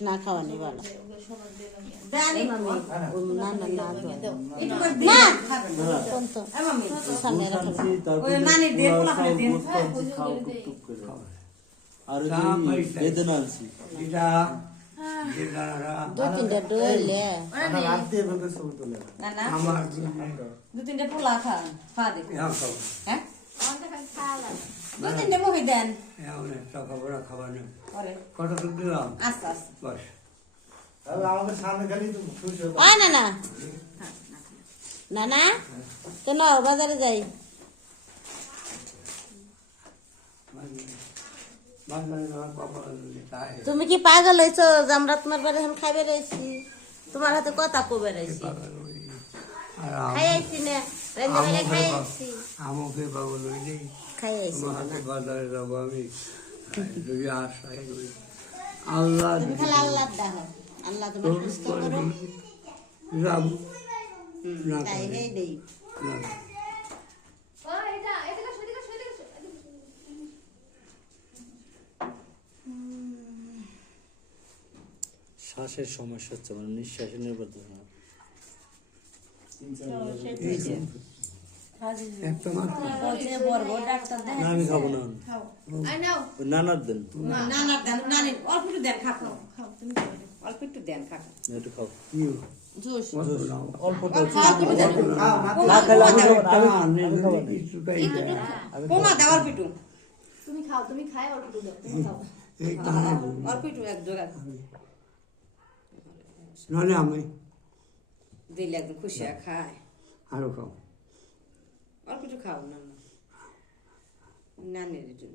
না খাওয়ানি ভালো বেদনা আনছি দু তিনটা ডলে দু তিনটে পোলা খান খা দেখো হ্যাঁ দু তিনটে মুখে দেন আস্তে আস্তে না না না না কেন বাজারে যাই তুমি কি পাগল হয়েছো যে আমরা তোমার বাড়ি এখন খাইবে রয়েছি তোমার হাতে কথা কবে রয়েছি খাইছি না খাইছি আমাকে পাগল হইলে খাইছি বাজারে যাবো আমি আল্লাহ তুমি খালি আল্লাহ দেখো আল্লাহ তোমার সুস্থ করো যাবো না তাই এই দেই শ্বাসের সমস্যা হচ্ছে মানে নিঃশ্বাসে নির্ভর করছে না না আমি খাবো না নানার দেন অল্প একটু দেন খা অল্প একটু দেন খা একটু খাও জুস অল্পটা না খেলে পোমা দাও অল্প একটু তুমি খাও তুমি খাই অল্প একটু দাও তুমি খাও অল্প একটু এক জোড়া নাহলে আমি দিলে একদম খুশি খায় আরো খাও অল্প একটু খাও না নানের একটু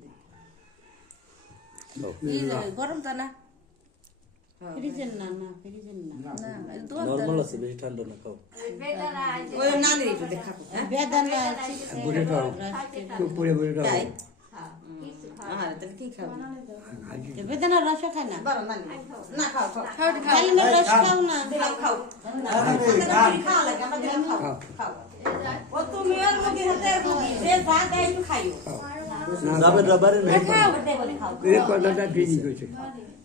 গরম তা না ফ্রিজের না না ফ্রিজের না নরমাল আছে বেশি ঠান্ডা না খাও ওই নানের একটু দেখা বেদানা বুড়ে খাও খুব পুড়ে বুড়ে খাও তাহলে কি খাবো বেদানার রস খায় না না খাও ডালিমের রস খাও না দিলাম খাও খাওয়া লাগে আমরা দিলাম খাও খাও ও তুমি আর মুখে হাতে যে যা দেয় একটু খাইও যাবে রবারে না খাও বলে খাও এই কথাটা ঠিকই কইছে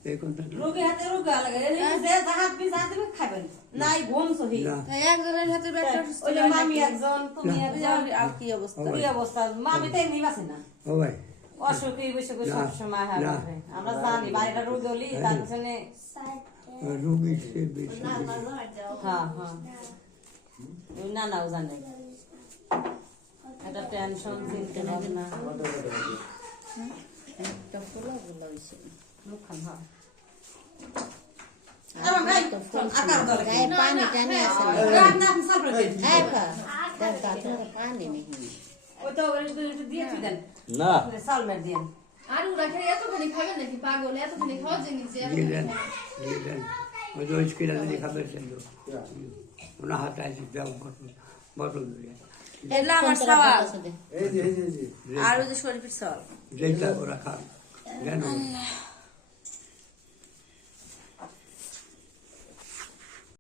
এই কথা রোগী হাতে রোগা লাগে যে জাহাজ বি যা দিবে খাবেন নাই ঘুম সহি না একজনের হাতে ব্যাগটা ওই যে মামি একজন তুমি একজন আর কি অবস্থা কি অবস্থা মামি তো এমনি বাসে না ও ভাই অসুখী বিসুখী সব সময় হয় বাপরে। আমরা জানি বাড়িটা রোগ হলি তার পিছনে রোগী সে বেশি হ্যাঁ হ্যাঁ ওই নানাও জানে একটা টেনশন চিন্তা ভাবনা মুখ খান হ্যাঁ গায়ে পানি টানি আছে পানি নেই ওই তো একটু দিয়ে দেন না সালমের দিয়ে আর ওরা খাই এতখানি খাবেন নাকি পাগল এতখানি খাওয়ার জিনিস যে দিলেন দিলেন ওই তো স্কিলা যদি খাবে সেল ওনা হাতে আছে দাও বটল বটল দিয়ে এলা আমার সওয়াল এই যে আর ওই যে শরীফের সওয়াল যেটা ওরা খান জানো